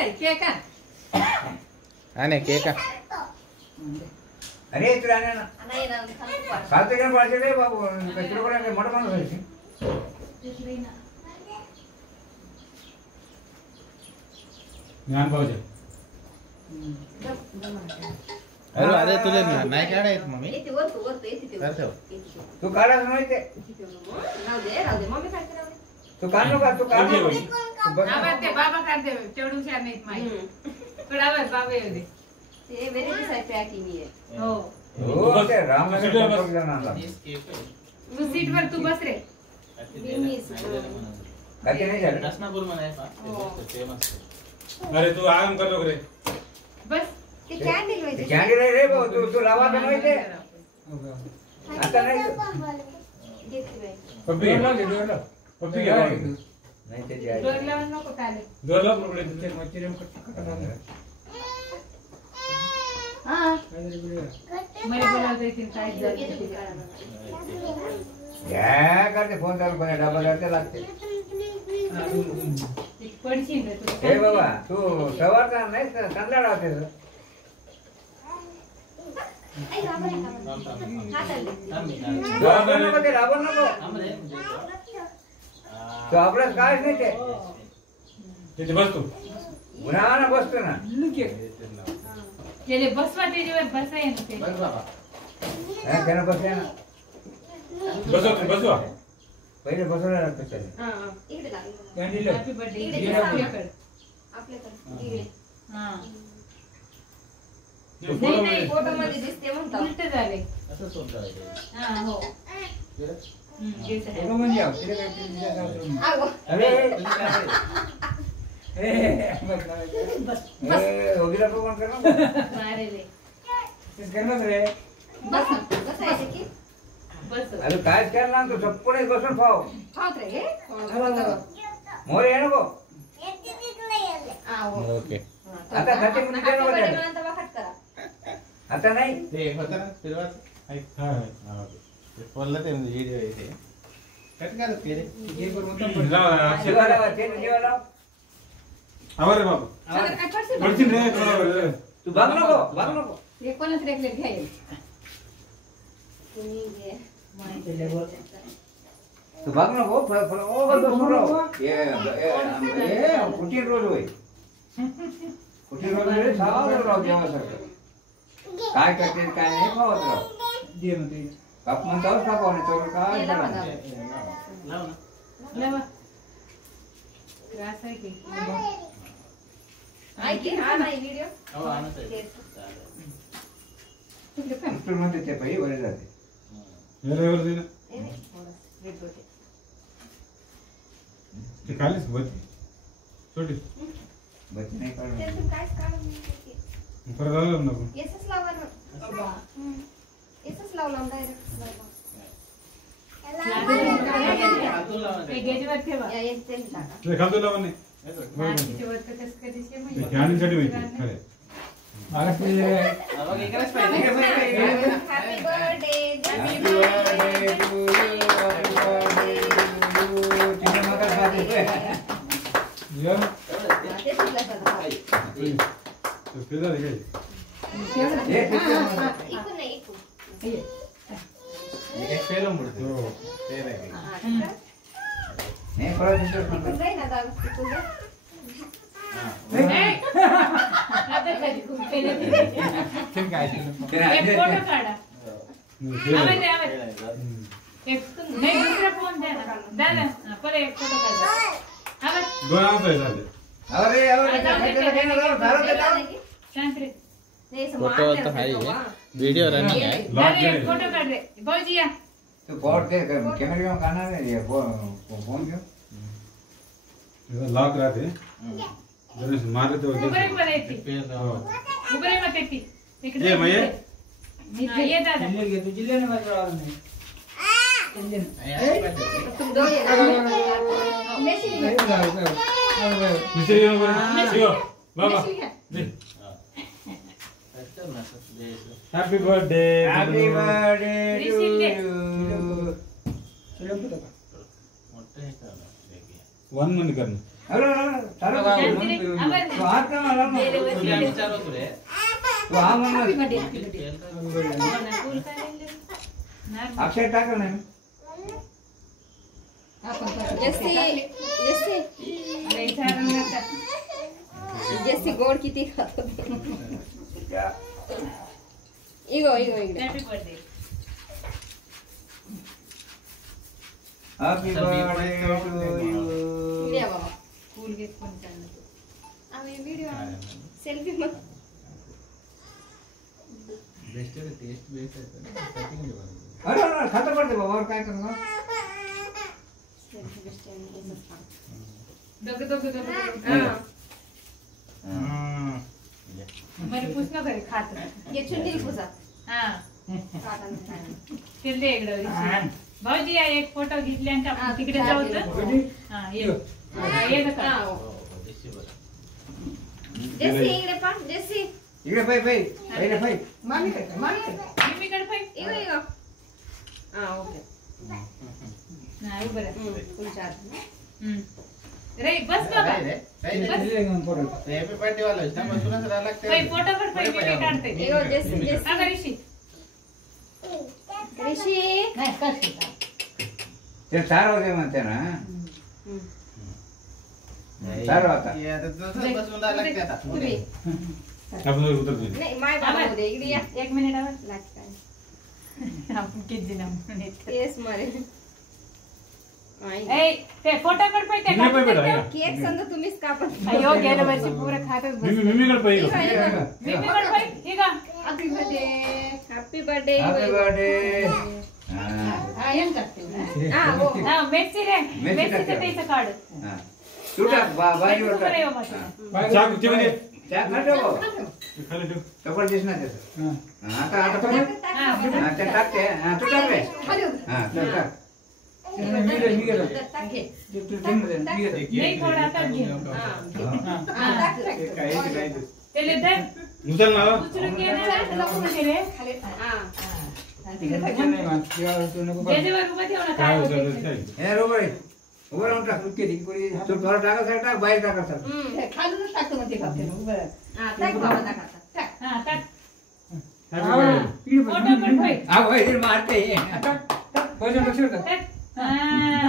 Cake नाही cake अरे तुला ना खाते का पाहिजे रे बाबू कचरा कोणाला मोठा माणूस आहे ज्ञान भाऊजी अरे तुला नाही काढायचं मम्मी तू काढायचं नाही ते तू काढ नका तू काढ बाबा काढते तेवढं हुशार नाहीत माहिती कडावर बाबा येऊ दे ते वेरी डिसाइड पॅकिंग आहे हो हो ते रामनगर तू सीट वर तू बस रे काय नाही झालं रत्नापूर मध्ये अरे तू आराम कर लो रे बस ते कॅन्डल रे भाऊ तू लावा तर नाही ते आता नाही पप्पी पप्पी घ्या नाही ते जाय डोर लावून नको काले डोर लाव पकडे ते मच्छरम कट हां मला बोलायचं आहे की काय झालं घ्या करते फोन चालू पण डबा करते लागते पडशील रे तू हे बाबा तू सवारचा नाही कंदाडा होते नको ते राबण नको तो आपल्याच काय नाही ते तिथे बस तू गुन्हा ना बसतो ना केले बसवा त्याच्यावर बसाय ना ते त्यानं बसल्या ना बसवा तू बसवा पहिले बसवलं लागतं त्याला कॅन्डल हॅपी बर्थडे आपल्याकडे हां नाही फोटो मध्ये दिसते म्हणता उलट झाले असं सोडलं हां हो फोटो म्हणजे आव तिला काय अरे बस वगैरे कोण करणार अरे रे तेच करणार रे बस बसायचे की बस अरे काय करणार तू सप्पणे बसून पाव खात रे हे मोर ये नको ओके आता 30 मिनिट आता नाही ते होतं ना फिरवाच ऐक हा ते बोललं ते व्हिडिओ इथे कट करत ते रे हे करून शिवाला ते जीवाला आवर रे बाबा सगळं काय पडशील पडशील रे तुला तू भाग नको हे कोणच रेखले घ्यायला तुम्ही जे तू भाग नको ओ बस ये कुठे रोज होय कुठे रोज रे सावध राव देवासारखं काय करते काय नाही पावत राव दे ना ते काप म्हणताच का कोणी तो काय लाव ना लेवा त्रास आहे की ऐकी हा नाही व्हिडिओ हो आणत आहे कुठे म्हणते ते पायी वर जाते वर दे ना ते खालीच बत्ती छोटी बच्चे नाही काढून त्यातून काहीच काढून नाही. परत आलं नको येसच लावा ना येसच लावला डायरेक्ट ते गेटवर ठेवा या येस तेल टाका ते खालतो लावा नाही तिच्यावर तर कसं कधी ते कॅन्डीसाठी माहिती खरे मला ते बघ इकडेच पाहिजे happy birthday happy birthday to you happy birthday to you तिने मग साथी या ते सुद्धा करा ते झालं काय इकून नाही इकून एक फेरम पडतो हो ते नाही नाही परत इकून जाई ना दादा इकून जा आता कधी खूप केले ते काय एक फोटो काढा आवाज आवाज एक नाही दुसरा फोन द्या ना दादा परत एक फोटो काढा आवाज दोन आवाज झाले अरे शांत रे फोटो तो है वीडियो रनिंग है दादा एक फोटो काढ रे भाऊजी या तू बोर्ड ते कॅमेरा घेऊन काढणार नाही फोन घेऊन लॉक राहते जरा मारले तो उभरे मध्ये येते उभरे मध्ये येते इकडे ये मये ये दादा जिल्ह्यात घेतो जिल्ह्याने माझं राहणार नाही तुम दो ये मिस्त्री येऊन शिव बाबा दे happy birthday happy birthday to you सुलभ होतं का वन मध्ये करणार अरे चालू का? शांती रे, आवर तो हात का मारा ना. गेले वरती. तो हा म्हणणार. फूल काय राहिले? नार- अक्षर टाकलं नाही. जस्सी लई छान नका. जस्सी गोड किती खात होते. इगो इकडे Happy birthday. Happy birthday to you. द्या बाबा फूल घेत कोण चाललं तू? आम्ही व्हिडिओ सेल्फी मग अरे खाता पडते बाबा काय करणार. सेल्फी बेस्ट दोघं. मला पुसणं घरी खात ये छुंडी पुसा हा काटा ते दे इकडं ऋषी. भाऊजी या एक फोटो घेतले आणि आपण तिकडे जाऊ तर हा ये ये नका. जस्सी इकडे पा जस्सी इकडे पहिले पाय मम्मीकडे पाय इगो हा ओके नाही बरं तुमच्या हात रे बस बाबा हॅपी बर्थडे वाला पाय फोटो काढ पाय मी काढते इगो जस्सी जस्सी अगं ऋषी ऋषी नाही कशी ते 4 वाजे म्हणते ना. 4 वाजता. तुम्ही आपण उतर दे. नाही माय बाबा उद्या इकडे या एक मिनिट आवर लाच काय आपण किती ना म्हणून तेच मारे ए ते फोटो काढ पाय ते इकडे पाय बेटा, इकडे. केक समजा तुम्हीच कापत अयो गेल्या वर्षी पुरं खातच बस मिमीकडे पाहिजे. मी काढ पाय हे का happy birthday happy birthday happy birthday. हा येन टाकते हा हो हा मेसी रे मेसी मेसी टाकते. ते त्याचं काढ तू टाक बाजीवर बरं येऊ टाक. मग चाक ठेवून दे. त्या खातो खाली ठेव. कपड दिसणार त्याचं. आता पण हा ते टाकते. तू टाक रे. चल टाक. नाही थोडा आता घे त्याले दे उचल ना. उचलून घे ना नको म्हणजे रे त्याच्यावर उभं ठेव ना काय काय उचल होते काय? हे रोबर आहे. उभं राहून टाक. तू थोडं टाकायचं टाक बाहेर टाकायचं. खालूनच टाकतो मग ते खाते उभं हा टाक बाबा टाक आता हा टाक हॅपी बर्थडे. फोटो काढ पाय हा भाई मारते.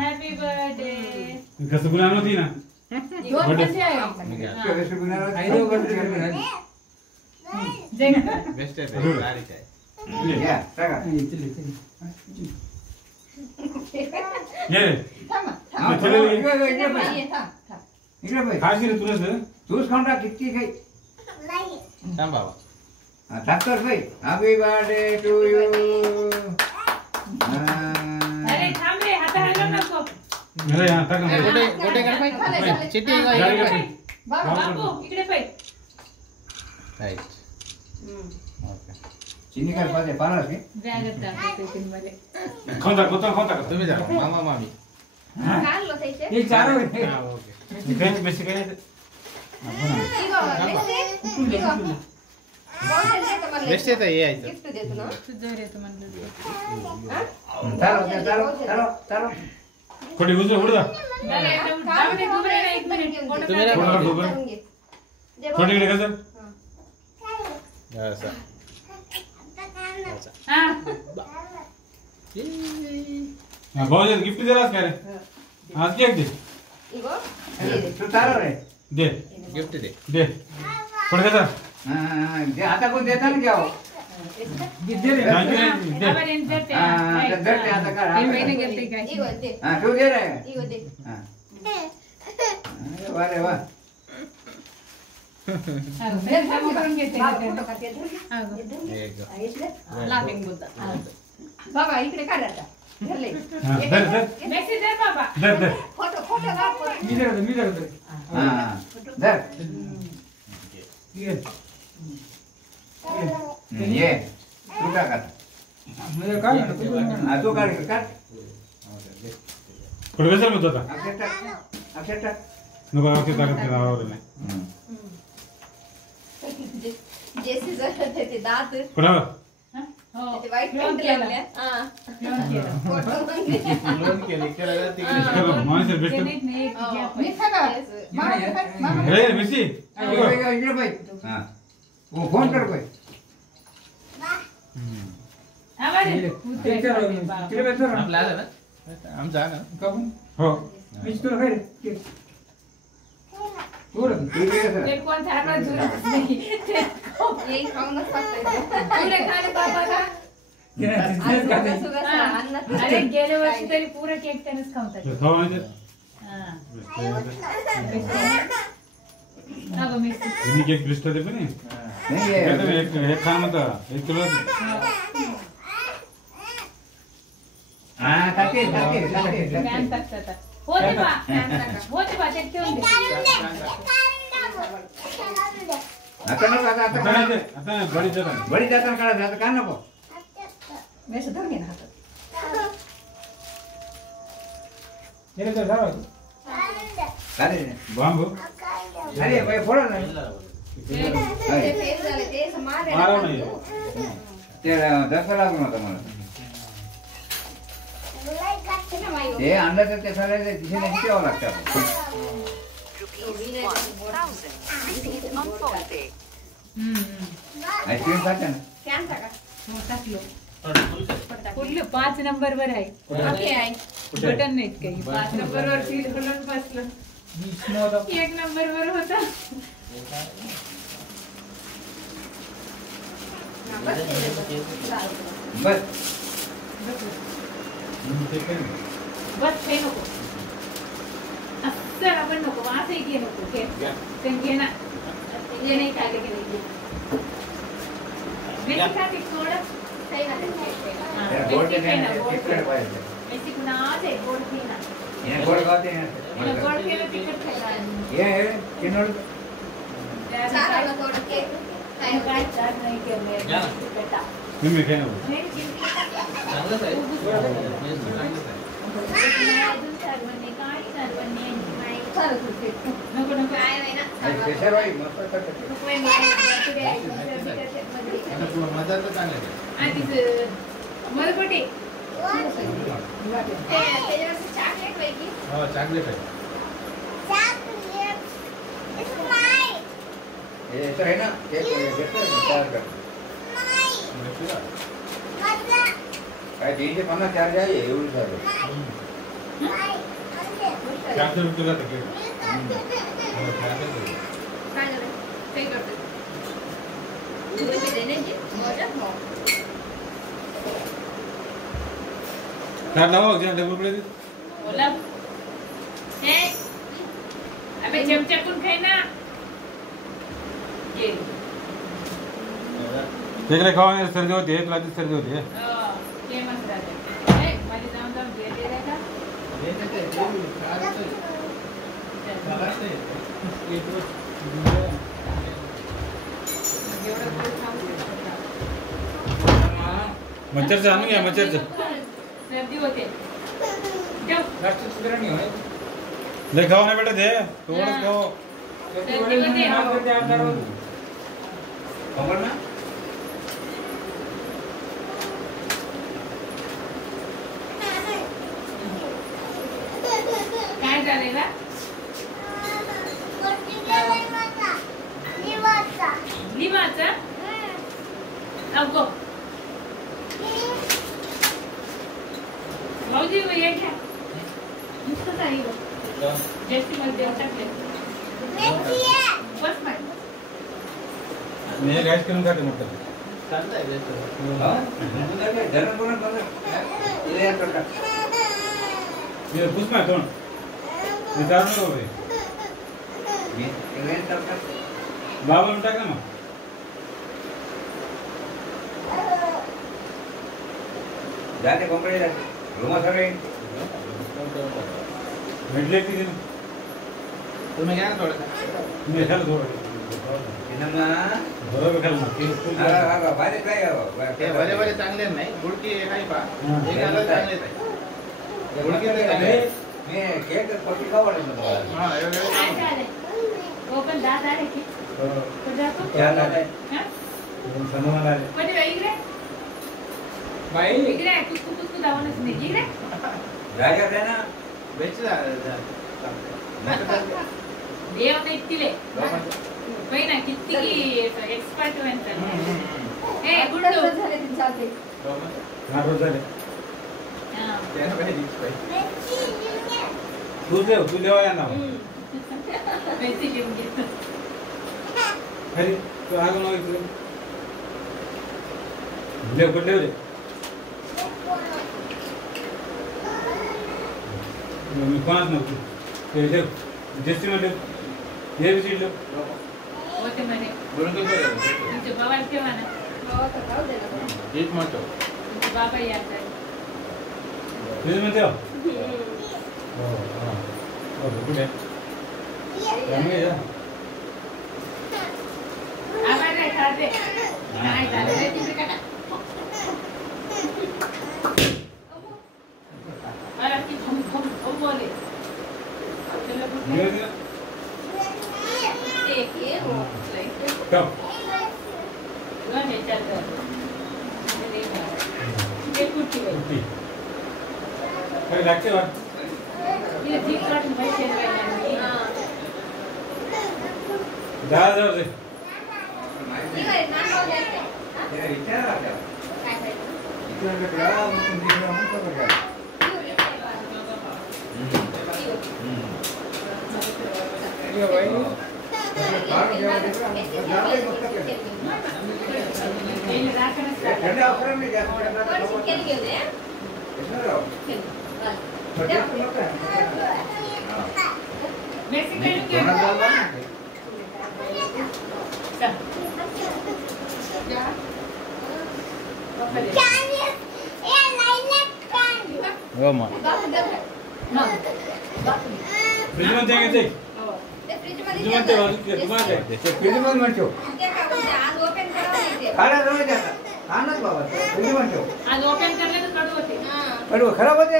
हॅपी बर्थडे कसं गुन्हा नव्हती ना. दोन कसे आहे जय बेस्ट आहे बारीक आहे. या, टाका. ये रे. हा, चले रे. इकडे बाई. इकडे बाई. खाशी रे तुलाच. तूच खाऊन टाक किती काही. थांब बाबा. टाकतोस बाई. Happy birthday to you. अरे थांब रे हात हलवू नको अरे हा टाक ना. गोटे काढ पाय. चिट्टी आहे का? गाडी इकडे काढ. बाबू इकडे पाय राईट. ओके. चिनी काय पाहिजे पानास की. बॅगत टाकते तीन मध्ये खोता. तुम्ही जा मामा मामी. काढलो त्याचे हा, ओके. काय बेसिक काय इगो जस्सी इगो बॉटल देतो मला बेस्ट आहे हे आहे. गिफ्ट देतो ना तुझं रे तू म्हणलं चालो. खोटी उचल उडदा. झालं एकदम जाऊ दे दूर रे एक मिनिट फोटो तुम्ही काढ. ना- खोटीकडे कसं. असं. हा भाऊ गिफ्ट दिलास काय रे. आज केक दे. इगो तू चालो रे. दे गिफ्ट दे. दे. खोटी कसं. जे आता कोण देता ना घ्यावं. दे. आवर इंटरटेन धरते आता कर. इगो दे तू दे रे. इगो दे वा रे वा. करून घेते फोटो काढते एक. लाभिंग बोलता बाबा इकडे काढ आता धरले हा, धर. मेसेज दे बाबा धर. फोटो फोटो काढ धर. ये तू टाक आता. तू काढ. खोटी कसं म्हणतो आता. अक्षर टाक. नको अक्षर टाकत नाही. जेसी जर ते दात खोटा. हो. ते वाईट लोण पेंट केलं. लागल्या. हा. लोण केलं. लोन केले केलं तिकडे माणसं भेटतो. ते नाही, एक हो. घ्या मी पैसे. सगळं. मामा ये. काय? मामा हे मिशी इकडे पाहिजे हा फोन कर पाहिजे हा बरं. तिला भेटतो ना. आपलं आलं ना आमचं आलं ना. का पण? हो मीच तुला काय रे? केक. थोडं. ते कोण झाडा जुळतच नाही. ते येईन खाऊनच टाकतोय. पुढे खाणे बाबा का? तेच का ते? सुगंध हा. अन्नात अरे गेल्या वर्षी तरी पुरं केक त्यानेच खाऊन टाकलं. खाऊ म्हणजे हा. हा गं, मिक्स. मी केक लिस्ट होते पण नाही ये. एक खान म्हणता 1 किलो हा टाके टाके टाके फॅन टाकतात आता. होते बा. होते बा, त्यात ठेवून दे. आता नको आता आता काढा. आता बडी जरा बडी जाताना काढा आता का नको मी असं धरून घे ना हातात. गेलं तर झालं होतं. चालेल बांबू अरे बाई फोडा ना ते फेल झालं, ते असं मारायला मारावं नाही. लागलं. ते दसरा लागून होता मला ते ना माई ते आणलं तर ते सगळ्या दिशेने ठेवावं लागतं आईस्क्रीम खाते ना फॅन टाका. हो, टाकलो. टाका. कुठलं 5 नंबर वर आहे. ओके आहे. बटन नाहीत काही. 5 नंबर वर फील करून बसलं. मीच नव्हतं. 1 नंबर वर होता. हा, बस ते बस. चालतं. बस बस हे नको. असं आपण नको. असंही घे नको. ते घे ना. हे नाही खाले की नाही. मेथी खाते थोडं. काही ना काही. हा, त्याला गोड मेथी ते घे ना, नाही गोड तिखट घे. पाहिजे मेथी पुन्हा आज आहे, गोड घे ना. हे गोड खाते ना याला गोड केलं तिखट खायला. हे चिनोड त्याला चालेल काय- ना थोडं केक. काय काय चार नाही केलं. या. तिखट टाक. तुम्ही काय ना नाही, चिंच चांगलंच आहे चांगलंच आहे अजून सारवणे, काय सारवणे? नाही, चालेल थोडं केक. नको नको. काय नाही ना. स्पेशल बाई मस्त करते नको आहे, नको आहे. पुढे आहे. दुसऱ्या शेतमध्ये. आता तुला मजा तर चांगलं आहे आधीच मलपटे. त्याच्यावरचं चॉकलेट पैकी हो चॉकलेट आहे हे तर आहे ना ते तयार कर काय 350 चार्ज आहे एवढी झालं 400 रुपये जातं केक. हो चॉकलेट आहे. काय झालं? काही करते. तुझे देण्याची मजा हो. चार लावा जे डबल प्लेट बोला. हे. अबे चमच्यातून खाय ना. ये. केकला खावा सर्दी होते तुला ती सर्दी होते ये मस्त राहते. हे, माझी जाऊन जाऊन घे दे रे का? हे तर ते खायचं आहे. खायचं आहे. एवढं गोड खाऊ शकत मच्छरचं आणून घ्या मच्छरचं सर्दी होते. ठेव. प्लास्टिकचं बिर्याणी होय. लय खावा नाही भेटत हे थोडंच खावा त्याची वडील म्हणून नाव करते आमच्यावर. खबर ना काय झालंय ना? लिंबाचं? अगो. भाऊजी हे घ्या. नुसतं आहे गं. जास्ती मध्ये टाकले. बस माय. मी हे गॅस करून खाते म्हटलं चालतं आहे त्याचं. हा धरण कोण हे करता मी पुस ना तोंड मी जाऊ नको बाई मी हे करता बाबाला टाक ना मग जाते कंपनी जाते रूम सगळे भेटले की नाही? तुम्ही घ्या ना थोडंसं मी खाल्लं थोडं सिनेमा बरोबर खाल्लं बाहेर काय ते भले भले चांगले नाही गुडकी आहे पा हा. एक आलं चांगलेच आहे गुडकी मी चांगले आहे. केक खोटी खाऊ वाटत मला हा एवढं काय एवढं झालंय? हो पण दात आहे की? तो जातो? क्या दात आहे? हा? समाधान आले कोणी बाई इकडे? बाई इकडे आहे, कुसकू धावूनच नाही इकडे राजा आहे ना बेच देव नाही तिले काही ना किती एक्सपर्ट म्हणतात हे गुड्डू झाले ते चालते. हा रोज झाले हा. तू देवा या ना पैसे घेऊन घेतो अरे तू आग मागितलं लेव कुठले रे मी कोणाच नव्हतो ते लेव जेस्टी मध्ये हे विषय लेव होते म्हणे बोलून तुमचे बाबा ठेवा ना हो तर जाऊ दे ना. एक म्हणतो तुमचे बाबा यायचा तुझं म्हणते हो कुठे आम्हाला नाही खाते नाही झालं तिकडे काढा अरे ती खूप बोले चलो कुठे एक ये हो गण हे चालतं ते कुठे बाई काही लागते वाट ये ठीक काढून पैसे द्यायला हां. जाऊ दे ठीक आहे, नाव द्यायचं. हां? त्याला विचारा त्या. काय खायचं? विचारलं तर राव, मग तुम्ही म्हणून सगळं करा. ये बाई हो. काढून ठेवा तिकडं. जाऊ दे, मस्त केलं. हे राखणच हे थंड अकरा नाही जास्त थंड थोडीशी नको. केली घेऊन ये. कसं राव? केली. बरं. थंडीत नको आहे. हा. मेक्सिकन कोणाला केक जाऊ ना? चल जा. पप्पा हो मग बाकी दे. ना फ्रीज मध्ये घ्यायचे हो ते फ्रीजमध्ये फ्रीज मध्ये ठेव. तुम्हाला ते फ्रीजमध्ये म्हणतो. ते काय बोलते, आज ओपन करावं नाही ते. खायला जाऊ द्या. आणच बाबा फ्रीजमध्ये ठेव. आज ओपन करले तर कडू होते हां. खराब होते.